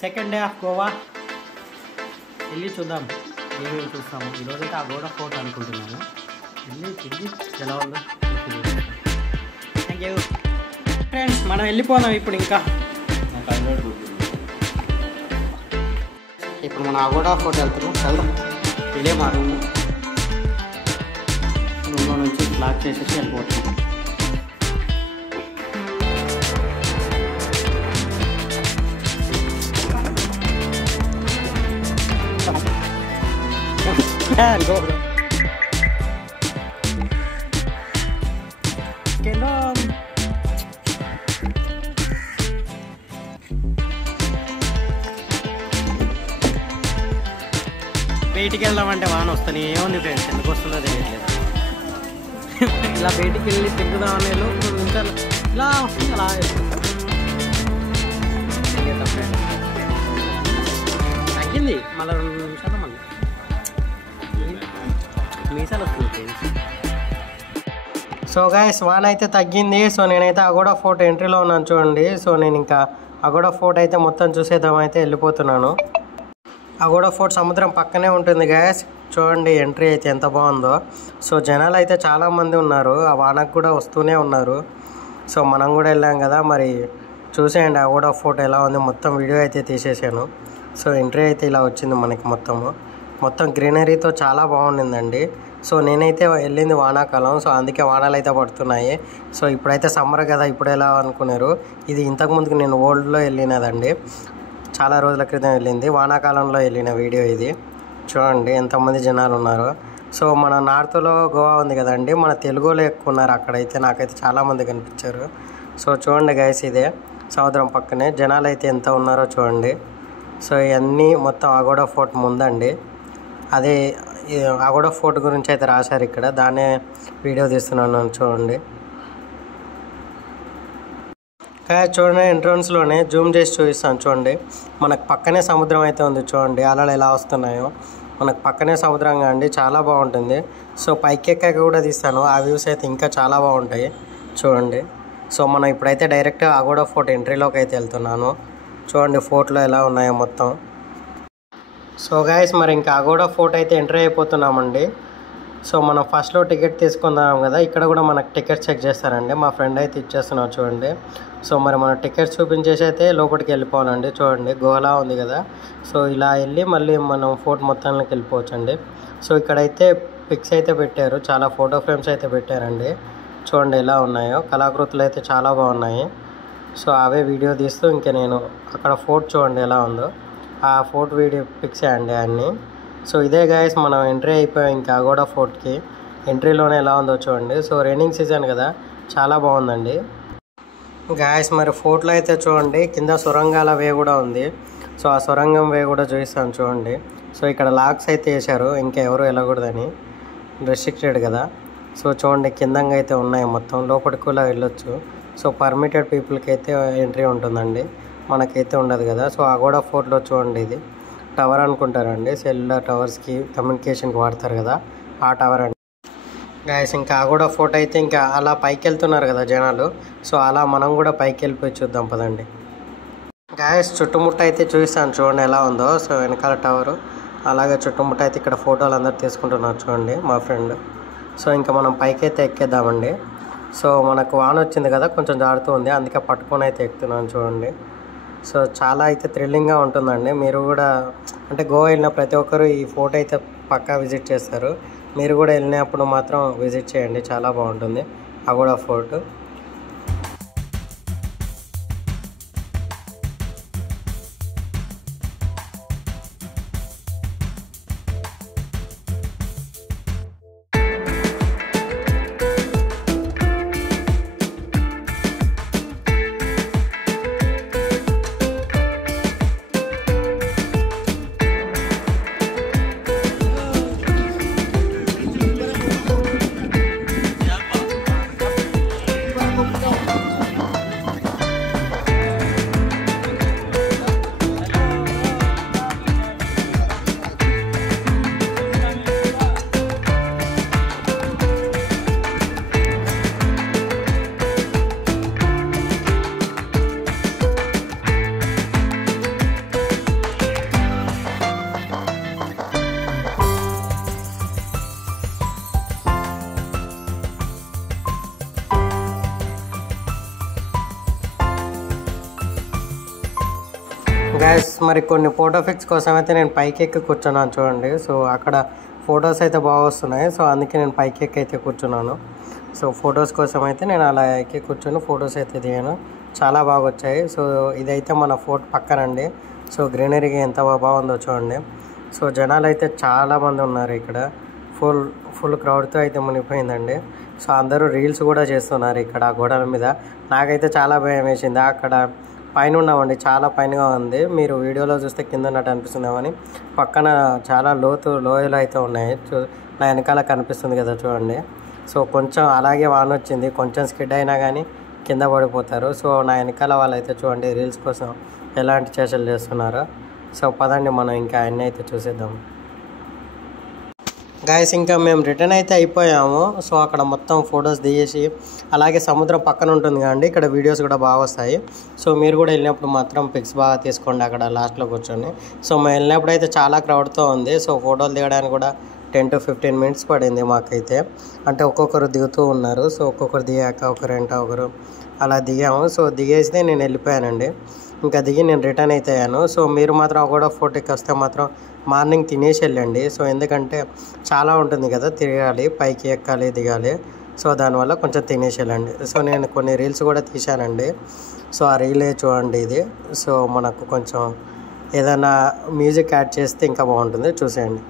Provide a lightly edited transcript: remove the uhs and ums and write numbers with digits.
Second day of Goa వెళ్ళి చూద్దాం ఏమేమి చూస్తాము. ఈరోజైతే అగోడా ఫోర్ట్ అనుకుంటున్నాను. వెళ్ళి తిరిగి ఎలా ఉందో థ్యాంక్ యూ ఫ్రెండ్స్. మనం వెళ్ళిపోదాం ఇప్పుడు. ఇంకా ఇప్పుడు మనం అగోడా ఫోర్ట్ వెళ్దాం. ఇదే మా రూమ్లో నుంచి బ్లాక్ చేసేసి వెళ్ళిపోతున్నాం. Go bro. Kendom. బయటికి వెళ్దామంటే వాన వస్తాను ఏముంది ఫ్రెండ్స్, ఎందుకు వస్తుందో తెలియట్లేదు. ఇలా బయటికి వెళ్ళి తిరుగుదామని 2 నిమిషాలు ఇలా వస్తుంది, అలా తగ్గింది. మళ్ళీ 2 నిమిషాలు మళ్ళీ మీసాలు వస్తుంది ఫ్రెండ్స్. సో గైస్ వాన అయితే తగ్గింది. సో నేనైతే అగోడా ఫోర్ట్ ఎంట్రీలో ఉన్నాను చూడండి. సో నేను ఇంకా అగోడా ఫోర్ట్ అయితే మొత్తం చూసేద్దాం అయితే వెళ్ళిపోతున్నాను. అగోడా ఫోర్ట్ సముద్రం పక్కనే ఉంటుంది గైస్. చూడండి ఎంట్రీ అయితే ఎంత బాగుందో. సో జనాలు అయితే చాలామంది ఉన్నారు, ఆ వానకు కూడా వస్తూనే ఉన్నారు. సో మనం కూడా వెళ్ళాం కదా, మరి చూసేయండి అగోడా ఫోర్ట్ ఎలా ఉంది. మొత్తం వీడియో అయితే తీసేసాను. సో ఎంట్రీ అయితే ఇలా వచ్చింది మనకి. మొత్తం గ్రీనరీతో చాలా బాగుండిందండి. సో నేనైతే వెళ్ళింది వానాకాలం, సో అందుకే వానాలు అయితే పడుతున్నాయి. సో ఇప్పుడైతే సమ్మర్ కదా, ఇప్పుడు ఎలా అనుకున్నారు. ఇది ఇంతకుముందుకు నేను ఓల్డ్లో వెళ్ళినదండి, చాలా రోజుల క్రితం వెళ్ళింది. వానాకాలంలో వెళ్ళిన వీడియో ఇది. చూడండి ఎంతమంది జనాలు ఉన్నారు. సో మన నార్త్లో గోవా ఉంది కదండి, మన తెలుగులో ఎక్కువ ఉన్నారు అక్కడైతే. నాకైతే చాలామంది కనిపించారు. సో చూడండి గైస్, ఇదే సముద్రం పక్కనే జనాలు అయితే ఎంత ఉన్నారో చూడండి. సో ఇవన్నీ మొత్తం అగోడా ఫోర్ట్ ముందండి. అదే అగోడా ఫోర్ట్ గురించి అయితే రాశారు ఇక్కడ, దాన్నే వీడియో తీస్తున్నాను చూడండి. చూడండి ఎంట్రన్స్లోనే జూమ్ చేసి చూపిస్తాను చూడండి. మనకు పక్కనే సముద్రం అయితే ఉంది చూడండి, అలలు ఎలా వస్తున్నాయో. మనకు పక్కనే సముద్రంగా అండి, చాలా బాగుంటుంది. సో పైకి ఎక్కాక కూడా తీస్తాను, ఆ వ్యూస్ అయితే ఇంకా చాలా బాగుంటాయి చూడండి. సో మనం ఇప్పుడైతే డైరెక్ట్ అగోడా ఫోర్ట్ ఎంట్రీలోకి అయితే వెళ్తున్నాను. చూడండి ఫోర్ట్లో ఎలా ఉన్నాయో మొత్తం. సో గైస్ మరి ఇంకా అగోడా ఫోర్ట్ అయితే ఎంట్రీ అయిపోతున్నామండి. సో మనం ఫస్ట్లో టికెట్ తీసుకుందాం కదా, ఇక్కడ కూడా మనకు టికెట్ చెక్ చేస్తారండి. మా ఫ్రెండ్ అయితే ఇచ్చేస్తున్నాం చూడండి. సో మరి మన టికెట్ చూపించేసి అయితే లోపలికి వెళ్ళిపోవాలండి. చూడండి గోలా ఉంది కదా, సో ఇలా వెళ్ళి మళ్ళీ మనం ఫోర్ట్ మొత్తానికి వెళ్ళిపోవచ్చండి. సో ఇక్కడైతే పిక్స్ అయితే పెట్టారు, చాలా ఫోటో ఫ్రేమ్స్ అయితే పెట్టారండి. చూడండి ఎలా ఉన్నాయో, కళాకృతులు అయితే చాలా బాగున్నాయి. సో అవే వీడియో తీస్తూ ఇంకా నేను అక్కడ ఫోర్ట్ చూడండి ఎలా ఉందో, ఆ ఫోర్ట్ వీడియో పిక్సే అండి అన్నీ. సో ఇదే గాయస్ మనం ఎంట్రీ అయిపోయాం ఇంకా అగోడా ఫోర్ట్కి. ఎంట్రీలోనే ఎలా ఉందో చూడండి. సో రైనింగ్ సీజన్ కదా, చాలా బాగుందండి గాయస్. మరి ఫోర్ట్లో అయితే చూడండి కింద సొరంగాల వే కూడా ఉంది. సో ఆ సొరంగం వే కూడా చూపిస్తాను చూడండి. సో ఇక్కడ లాక్స్ అయితే వేశారు, ఇంకా ఎవరు వెళ్ళకూడదని, రెస్ట్రిక్టెడ్ కదా. సో చూడండి కిందంగా అయితే ఉన్నాయి మొత్తం, లోపలికి కూడా వెళ్ళొచ్చు. సో పర్మిటెడ్ పీపుల్కి అయితే ఎంట్రీ ఉంటుందండి, మనకైతే ఉండదు కదా. సో అగోడా ఫోర్ట్లో చూడండి ఇది టవర్ అనుకుంటారండి, సెల్యులార్ టవర్స్కి కమ్యూనికేషన్కి వాడతారు కదా, ఆ టవర్ అండి గాయస్. ఇంకా అగోడా ఫోర్ట్ అయితే ఇంకా అలా పైకి వెళ్తున్నారు కదా జనాలు, సో అలా మనం కూడా పైకి వెళ్ళిపోయి చూద్దాం పదండి గాయస్. చుట్టుముట్ట అయితే చూపిస్తాను చూడండి ఎలా ఉందో. సో వెనకాల టవరు, అలాగే చుట్టుముట్ట అయితే ఇక్కడ ఫోటోలు అందరు తీసుకుంటున్నారు చూడండి మా ఫ్రెండ్. సో ఇంకా మనం పైకి అయితే ఎక్కేద్దామండి. సో మనకు వాన వచ్చింది కదా, కొంచెం జారుతూ ఉంది, అందుకే పట్టుకొని అయితే ఎక్కుతున్నాను చూడండి. సో చాలా అయితే థ్రిల్లింగ్గా ఉంటుందండి. మీరు కూడా అంటే గోవా వెళ్ళిన ప్రతి ఒక్కరు ఈ ఫోర్ట్ అయితే పక్కా విజిట్ చేస్తారు. మీరు కూడా వెళ్ళినప్పుడు మాత్రం విజిట్ చేయండి, చాలా బాగుంటుంది అగోడా ఫోర్ట్. గైస్ మరి కొన్ని ఫోటో పిక్స్ కోసం అయితే నేను పైకి ఎక్కి కూర్చున్నాను చూడండి. సో అక్కడ ఫొటోస్ అయితే బాగా వస్తున్నాయి. సో అందుకే నేను పైకి ఎక్కి అయితే కూర్చున్నాను. సో ఫొటోస్ కోసం అయితే నేను అలా ఎక్కి కూర్చొని ఫొటోస్ అయితే దిగాను. చాలా బాగా వచ్చాయి. సో ఇదైతే మన ఫోర్ట్ పక్కనండి. సో గ్రీనరీగా ఎంత బాగుందో చూడండి. సో జనాలు అయితే చాలామంది ఉన్నారు ఇక్కడ. ఫుల్ క్రౌడ్తో అయితే మునిగిపోయిందండి. సో అందరూ రీల్స్ కూడా చేస్తున్నారు ఇక్కడ గోడల మీద. నాకైతే చాలా భయం వేసింది. అక్కడ పైన ఉన్నామండి, చాలా పైనగా ఉంది. మీరు వీడియోలో చూస్తే కింద ఉన్నట్టు అనిపిస్తుందేమని. పక్కన చాలా లోయలు అయితే ఉన్నాయి. నా వెనకాల కనిపిస్తుంది కదా చూడండి. సో కొంచెం అలాగే వాన వచ్చింది, కొంచెం స్కిడ్ అయినా కానీ కింద పడిపోతారు. సో నా వెనకాల వాళ్ళైతే చూడండి రీల్స్ కోసం ఎలాంటి చేష్టలు చేస్తున్నారో. సో పదండి మనం ఇంకా అన్నీ అయితే చూసేద్దాం. గాయస్ ఇంకా మేము రిటర్న్ అయితే అయిపోయాము. సో అక్కడ మొత్తం ఫొటోస్ దిగేసి అలాగే సముద్రం పక్కన ఉంటుంది కదండి, ఇక్కడ వీడియోస్ కూడా బాగా వస్తాయి. సో మీరు కూడా వెళ్ళినప్పుడు మాత్రం పిక్స్ బాగా తీసుకోండి అక్కడ లాస్ట్లో కూర్చొని. సో మేము వెళ్ళినప్పుడు అయితే చాలా క్రౌడ్తో ఉంది. సో ఫోటోలు దిగడానికి కూడా 10 to 15 minutes పడింది మాకైతే. అంటే ఒక్కొక్కరు దిగుతూ ఉన్నారు. సో ఒక్కొక్కరు దిగాక ఒకరు అలా దిగాము. సో దిగేస్తే నేను వెళ్ళిపోయానండి. ఇంకా దిగి నేను రిటర్న్ అయితే అయ్యాను. సో మీరు మాత్రం కూడా ఫోటోకి వస్తే మాత్రం మార్నింగ్ తినేసి వెళ్ళండి. సో ఎందుకంటే చాలా ఉంటుంది కదా, తిరగాలి, పైకి ఎక్కాలి, దిగాలి. సో దానివల్ల కొంచెం తినేసి వెళ్ళండి. సో నేను కొన్ని రీల్స్ కూడా తీశానండి. సో ఆ రీలే చూడండి ఇది. సో మనకు కొంచెం ఏదైనా మ్యూజిక్ యాడ్ చేస్తే ఇంకా బాగుంటుంది, చూసేయండి.